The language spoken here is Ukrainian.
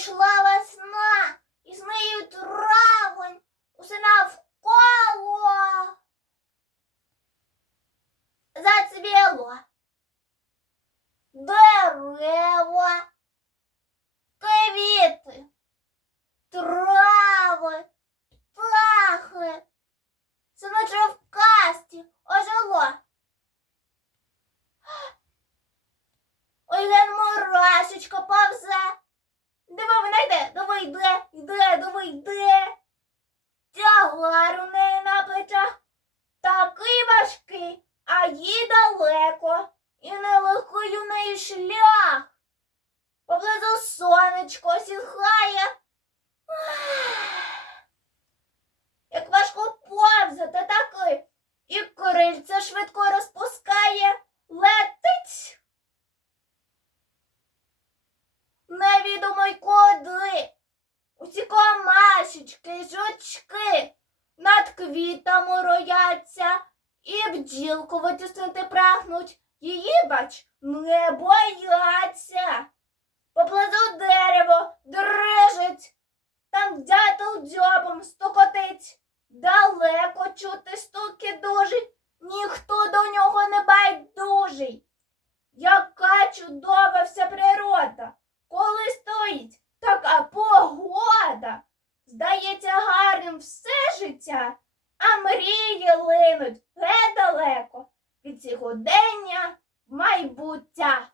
Прийшла весна, і з нею травень, усе навколо. Зацвіло. Дерева, квіти, трави, птахи. Це наче в касті ожило. Ой, ген мурашечка повзе. Диви, йде, йде, диви, йде. Тягар у неї на плечах такий важкий, а їй далеко. І нелегкий у неї шлях. Поблизу сонечко сіхає. Як важко повзати такий, і крильця швидко розпускає, летить. Невідомо й. Комашечки, жучки над квітами рояться, і бджілку витіснити прагнуть. Її, бач, не бояться. Поблизу дерево дрижить, там дятел дзьобом стукотить. Далеко чути стуки дужий, ніхто до нього не байдужий. Яка чудова вся природа, Здається, гарним все життя, а мрії линуть геть від сьогодення майбуття.